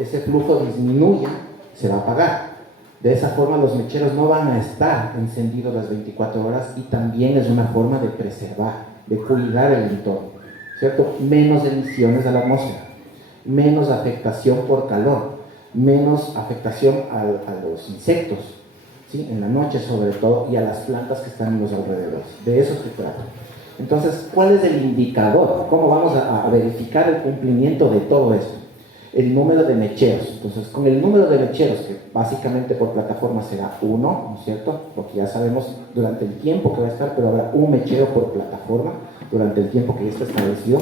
ese flujo disminuya, se va a apagar. De esa forma los mecheros no van a estar encendidos las 24 horas y también es una forma de preservar, de cuidar el entorno, ¿cierto? Menos emisiones a la atmósfera, menos afectación por calor, menos afectación a los insectos, ¿sí? En la noche sobre todo, y a las plantas que están en los alrededores. De eso se trata. Entonces, ¿cuál es el indicador? ¿Cómo vamos a verificar el cumplimiento de todo esto? El número de mecheros. Entonces, con el número de mecheros, que básicamente por plataforma será 1, ¿no es cierto? Porque ya sabemos durante el tiempo que va a estar, pero habrá un mechero por plataforma durante el tiempo que ya está establecido.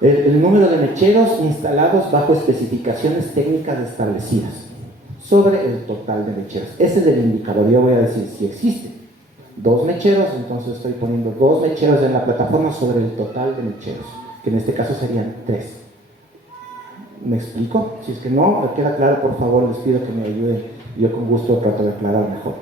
El número de mecheros instalados bajo especificaciones técnicas establecidas sobre el total de mecheros. Ese es el indicador. Yo voy a decir si existe 2 mecheros, entonces estoy poniendo 2 mecheros en la plataforma sobre el total de mecheros, que en este caso serían 3. ¿Me explico? Si es que no queda claro, por favor, les pido que me ayuden. Yo con gusto trato de aclarar mejor.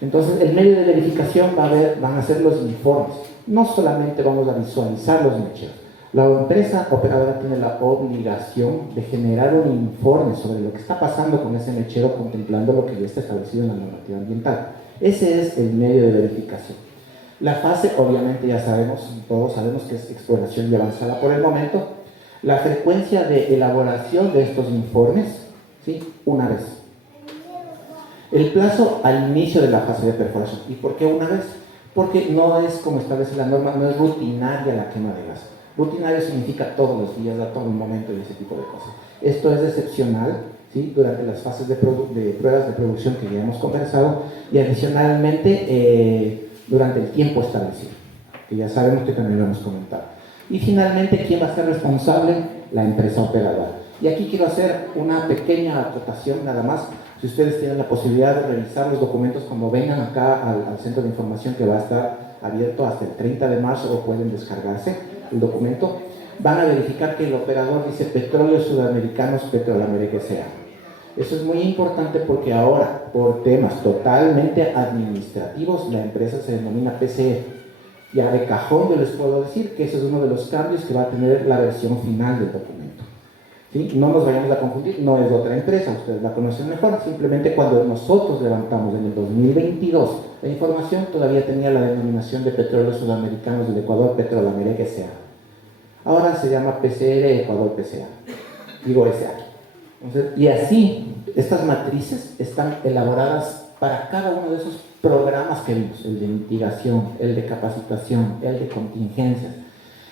Entonces, el medio de verificación van a ser los informes. No solamente vamos a visualizar los mecheros. La empresa operadora tiene la obligación de generar un informe sobre lo que está pasando con ese mechero, contemplando lo que ya está establecido en la normativa ambiental. Ese es el medio de verificación. La fase, obviamente, ya sabemos, todos sabemos que es exploración y avanzada por el momento. La frecuencia de elaboración de estos informes, ¿sí? Una vez. El plazo al inicio de la fase de perforación. ¿Y por qué una vez? Porque no es, como establece la norma, no es rutinaria la quema de gas. Rutinario significa todos los días, a todo momento y ese tipo de cosas. Esto es excepcional, ¿sí? Durante las fases de pruebas de producción que ya hemos conversado, y adicionalmente durante el tiempo establecido, que ya sabemos que también lo hemos comentado. Y finalmente, ¿quién va a ser responsable? La empresa operadora. Y aquí quiero hacer una pequeña acotación nada más. Si ustedes tienen la posibilidad de revisar los documentos cuando vengan acá al centro de información, que va a estar abierto hasta el 30 de marzo, o pueden descargarse el documento, van a verificar que el operador dice Petróleos Sudamericanos Petrolamérica S.A. Eso es muy importante porque ahora, por temas totalmente administrativos, la empresa se denomina PCE. Ya de cajón yo les puedo decir que ese es uno de los cambios que va a tener la versión final del documento, ¿sí? No nos vayamos a confundir, no es otra empresa, ustedes la conocen mejor. Simplemente cuando nosotros levantamos en el 2022 la información, todavía tenía la denominación de Petróleos Sudamericanos del Ecuador Petrolamérica S.A. Ahora se llama PCR Ecuador PCA, digo S.A. Entonces, y así, estas matrices están elaboradas para cada uno de esos programas que vimos: el de mitigación, el de capacitación, el de contingencias,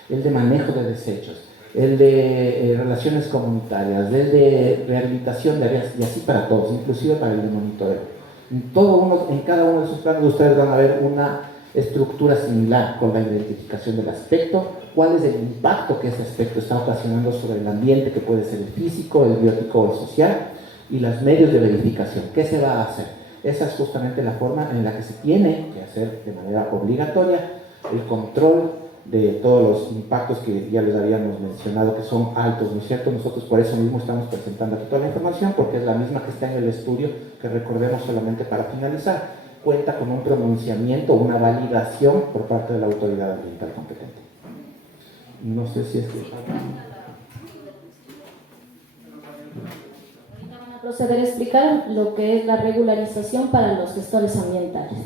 el de manejo de desechos, el de relaciones comunitarias, el de rehabilitación de áreas, y así para todos, inclusive para el de monitoreo. En cada uno de esos planes ustedes van a ver una estructura similar, con la identificación del aspecto, cuál es el impacto que ese aspecto está ocasionando sobre el ambiente, que puede ser el físico, el biótico o el social, y los medios de verificación. ¿Qué se va a hacer? Esa es justamente la forma en la que se tiene que hacer de manera obligatoria el control de todos los impactos que ya les habíamos mencionado, que son altos, ¿no es cierto? Nosotros por eso mismo estamos presentando aquí toda la información, porque es la misma que está en el estudio, que recordemos solamente para finalizar, cuenta con un pronunciamiento, una validación por parte de la autoridad ambiental competente. No sé si es que... Proceder a explicar lo que es la regularización para los gestores ambientales.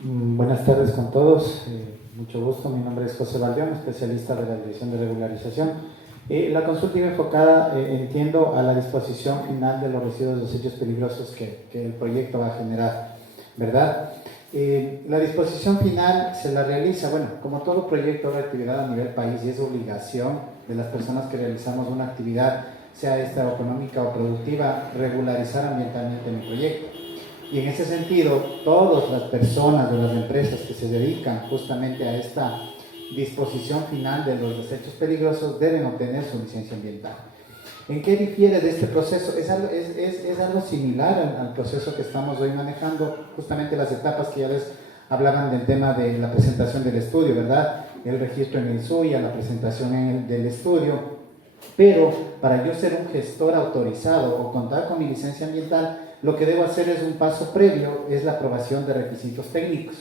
Buenas tardes con todos, mucho gusto. Mi nombre es José Valdeón, especialista de la Dirección de Regularización. La consulta iba enfocada, entiendo, a la disposición final de los residuos de desechos peligrosos que el proyecto va a generar, ¿verdad? La disposición final se la realiza, bueno, como todo proyecto de actividad a nivel país, y es obligación de las personas que realizamos una actividad, sea esta económica o productiva, regularizar ambientalmente mi proyecto. Y en ese sentido, todas las personas de las empresas que se dedican justamente a esta disposición final de los desechos peligrosos deben obtener su licencia ambiental. ¿En qué difiere de este proceso? Es algo similar al proceso que estamos hoy manejando, justamente las etapas que ya les hablaban del tema de la presentación del estudio, ¿verdad? El registro en el SUIA, la presentación del estudio. Pero para yo ser un gestor autorizado o contar con mi licencia ambiental, lo que debo hacer es un paso previo, es la aprobación de requisitos técnicos.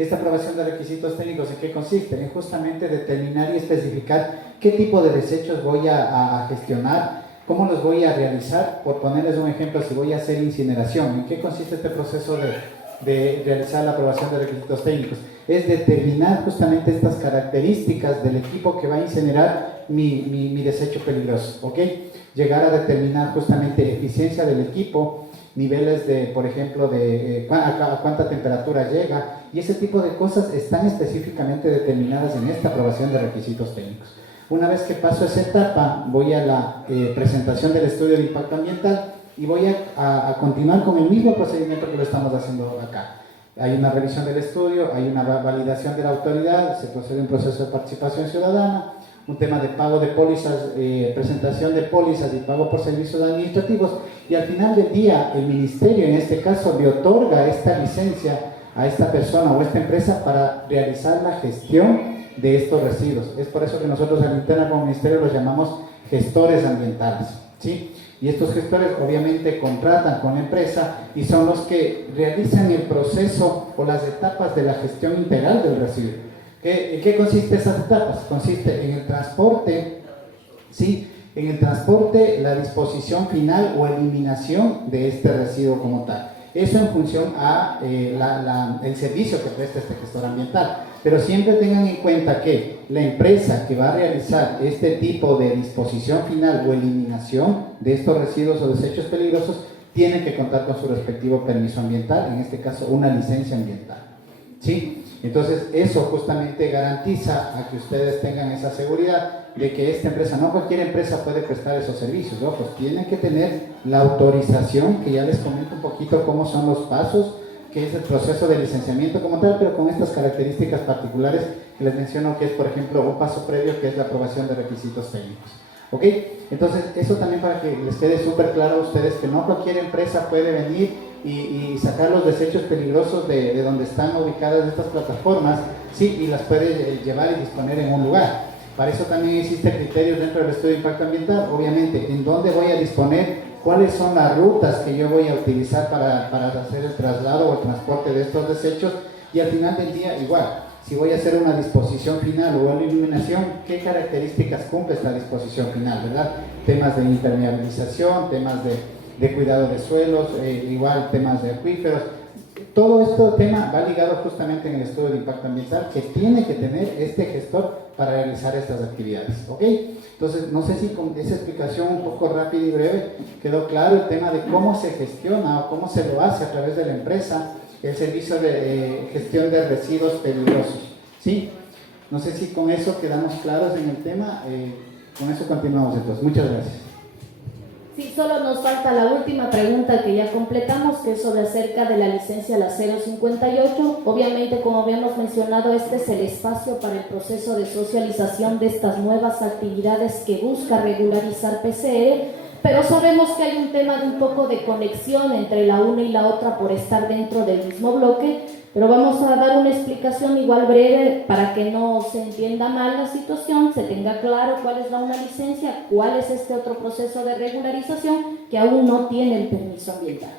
Esta aprobación de requisitos técnicos, ¿en qué consiste? En justamente determinar y especificar qué tipo de desechos voy a gestionar, cómo los voy a realizar. Por ponerles un ejemplo, si voy a hacer incineración, ¿en qué consiste este proceso de realizar la aprobación de requisitos técnicos? Es determinar justamente estas características del equipo que va a incinerar mi desecho peligroso, ¿ok? Llegar a determinar justamente eficiencia del equipo, niveles de, por ejemplo, a cuánta temperatura llega, y ese tipo de cosas están específicamente determinadas en esta aprobación de requisitos técnicos. Una vez que paso esa etapa, voy a la presentación del estudio de impacto ambiental y voy a continuar con el mismo procedimiento que lo estamos haciendo acá. Hay una revisión del estudio, hay una validación de la autoridad, se procede a un proceso de participación ciudadana, un tema de pago de pólizas, presentación de pólizas y pago por servicios administrativos, y al final del día el ministerio en este caso le otorga esta licencia a esta persona o a esta empresa para realizar la gestión de estos residuos. Es por eso que nosotros al interno como ministerio los llamamos gestores ambientales, ¿sí? Y estos gestores obviamente contratan con la empresa y son los que realizan el proceso o las etapas de la gestión integral del residuo. ¿En qué consiste esas etapas? Consiste en el transporte, ¿sí? En el transporte, la disposición final o eliminación de este residuo como tal. Eso en función a el servicio que presta este gestor ambiental. Pero siempre tengan en cuenta que la empresa que va a realizar este tipo de disposición final o eliminación de estos residuos o desechos peligrosos tiene que contar con su respectivo permiso ambiental, en este caso una licencia ambiental, ¿sí? Entonces eso justamente garantiza a que ustedes tengan esa seguridad de que esta empresa, no cualquier empresa puede prestar esos servicios, ojo, tienen que tener la autorización, que ya les comento un poquito cómo son los pasos, que es el proceso de licenciamiento como tal, pero con estas características particulares que les menciono, que es por ejemplo un paso previo, que es la aprobación de requisitos técnicos. ¿Ok? Entonces eso también para que les quede súper claro a ustedes que no cualquier empresa puede venir y sacar los desechos peligrosos de donde están ubicadas estas plataformas, sí, y las puede llevar y disponer en un lugar. Para eso también existen criterios dentro del estudio de impacto ambiental, obviamente, en dónde voy a disponer, cuáles son las rutas que yo voy a utilizar para hacer el traslado o el transporte de estos desechos, y al final del día igual, si voy a hacer una disposición final o una iluminación, qué características cumple esta disposición final, ¿verdad? Temas de impermeabilización, temas de cuidado de suelos, igual temas de acuíferos. Todo este tema va ligado justamente en el estudio de impacto ambiental que tiene que tener este gestor para realizar estas actividades, ¿ok? Entonces, no sé si con esa explicación un poco rápida y breve quedó claro el tema de cómo se gestiona o cómo se lo hace a través de la empresa el servicio de gestión de residuos peligrosos, ¿sí? No sé si con eso quedamos claros en el tema, con eso continuamos entonces. Muchas gracias. Sí, solo nos falta la última pregunta que ya completamos, que es sobre acerca de la licencia la 058. Obviamente, como habíamos mencionado, este es el espacio para el proceso de socialización de estas nuevas actividades que busca regularizar PCR, pero sabemos que hay un tema de un poco de conexión entre la una y la otra por estar dentro del mismo bloque, pero vamos a dar una explicación igual breve para que no se entienda mal la situación, se tenga claro cuál es la una licencia, cuál es este otro proceso de regularización que aún no tiene el permiso ambiental.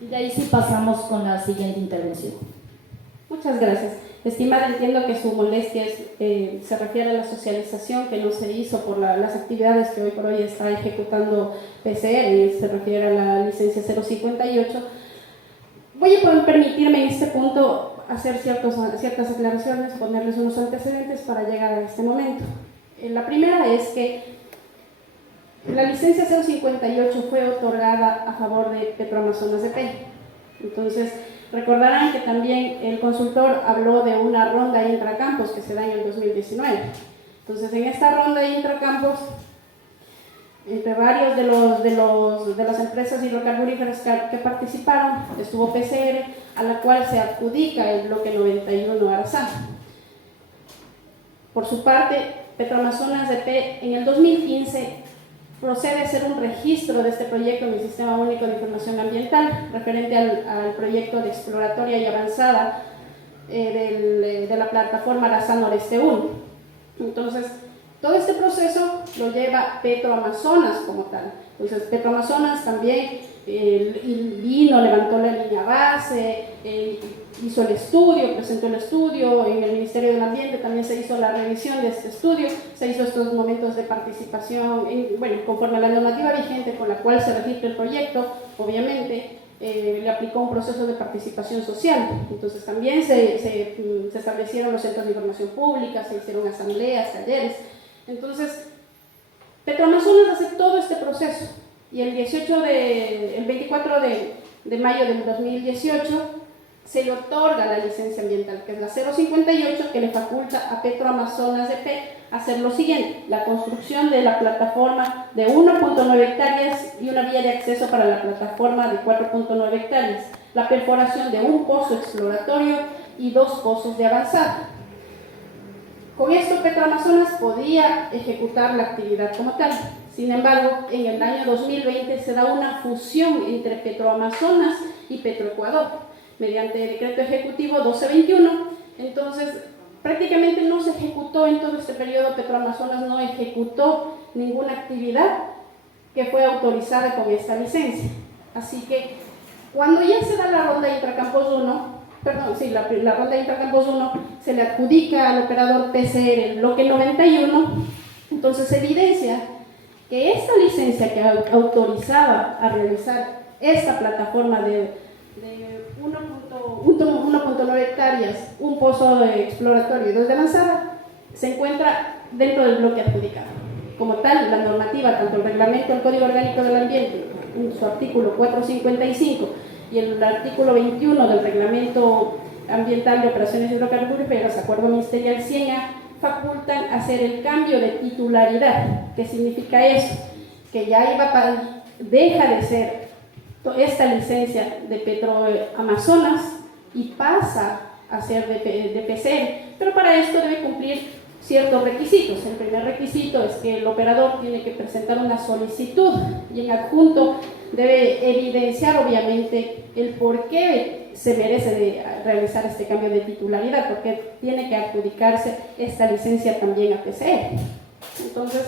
Y de ahí sí pasamos con la siguiente intervención. Muchas gracias. Estimada, entiendo que su molestia se refiere a la socialización que no se hizo por las actividades que hoy por hoy está ejecutando PCR, y se refiere a la licencia 058. Voy a permitirme en este punto hacer ciertas aclaraciones, ponerles unos antecedentes para llegar a este momento. La primera es que la licencia 058 fue otorgada a favor de Petroamazonas EP. Entonces, recordarán que también el consultor habló de una ronda intracampos que se da en el 2019. Entonces, en esta ronda intracampos, entre varios de las empresas hidrocarburíferas que participaron, estuvo PCR, a la cual se adjudica el bloque 91 Arazá. Por su parte, Petroamazonas EP en el 2015 procede a hacer un registro de este proyecto en el Sistema Único de Información Ambiental, referente al proyecto de exploratoria y avanzada de la plataforma Arazá Noreste 1. Entonces, Todo este proceso lo lleva Petroamazonas como tal. Entonces, Petroamazonas también vino, levantó la línea base, hizo el estudio, presentó el estudio, en el Ministerio del Ambiente también se hizo la revisión de este estudio, se hizo estos momentos de participación, bueno, conforme a la normativa vigente con la cual se registra el proyecto, obviamente, le aplicó un proceso de participación social. Entonces también se establecieron los centros de información pública, se hicieron asambleas, talleres. Entonces, Petroamazonas hace todo este proceso y el 24 de mayo del 2018 se le otorga la licencia ambiental, que es la 058, que le faculta a Petroamazonas EP hacer lo siguiente: la construcción de la plataforma de 1.9 hectáreas y una vía de acceso para la plataforma de 4.9 hectáreas, la perforación de un pozo exploratorio y 2 pozos de avanzada. Con esto Petroamazonas podía ejecutar la actividad como tal. Sin embargo, en el año 2020 se da una fusión entre Petroamazonas y Petroecuador mediante el decreto ejecutivo 1221. Entonces, prácticamente no se ejecutó en todo este periodo, Petroamazonas no ejecutó ninguna actividad que fue autorizada con esta licencia. Así que, cuando ya se da la ronda Intracampos 1, la ronda Intracampos 1 se le adjudica al operador PCR el bloque 91, entonces se evidencia que esta licencia que autorizaba a realizar esta plataforma de 1.9 hectáreas, un pozo exploratorio y 2 de avanzada, se encuentra dentro del bloque adjudicado. Como tal, la normativa, tanto el reglamento del Código Orgánico del Ambiente, en su artículo 455, y el artículo 21 del Reglamento Ambiental de Operaciones Hidrocarburíferas, Acuerdo Ministerial 100A, facultan hacer el cambio de titularidad. ¿Qué significa eso? Que ya deja de ser esta licencia de Petroamazonas y pasa a ser de PCR, pero para esto debe cumplir ciertos requisitos. El primer requisito es que el operador tiene que presentar una solicitud y en adjunto debe evidenciar obviamente el por qué se merece realizar este cambio de titularidad, porque tiene que adjudicarse esta licencia también a PCR. Entonces,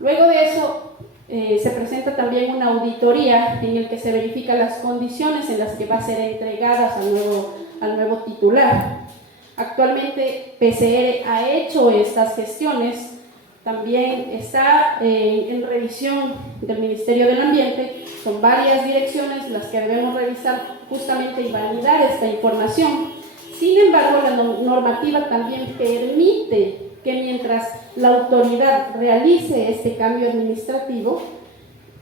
luego de eso se presenta también una auditoría en el que se verifican las condiciones en las que va a ser entregadas al nuevo titular. Actualmente PCR ha hecho estas gestiones, también está en revisión del Ministerio del Ambiente. Son varias direcciones las que debemos revisar justamente y validar esta información. Sin embargo, la normativa también permite que mientras la autoridad realice este cambio administrativo,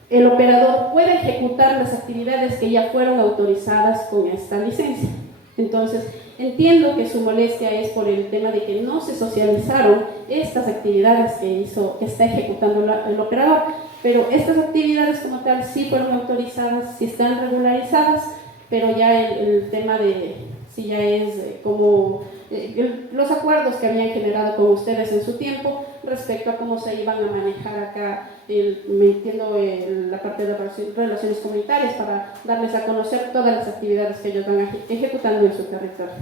el operador puede ejecutar las actividades que ya fueron autorizadas con esta licencia. Entonces, entiendo que su molestia es por el tema de que no se socializaron estas actividades que está ejecutando el operador, pero estas actividades como tal sí fueron autorizadas, sí están regularizadas, pero ya el tema de si ya es como los acuerdos que habían generado con ustedes en su tiempo respecto a cómo se iban a manejar acá, metiendo la parte de relaciones comunitarias para darles a conocer todas las actividades que ellos van ejecutando en su territorio.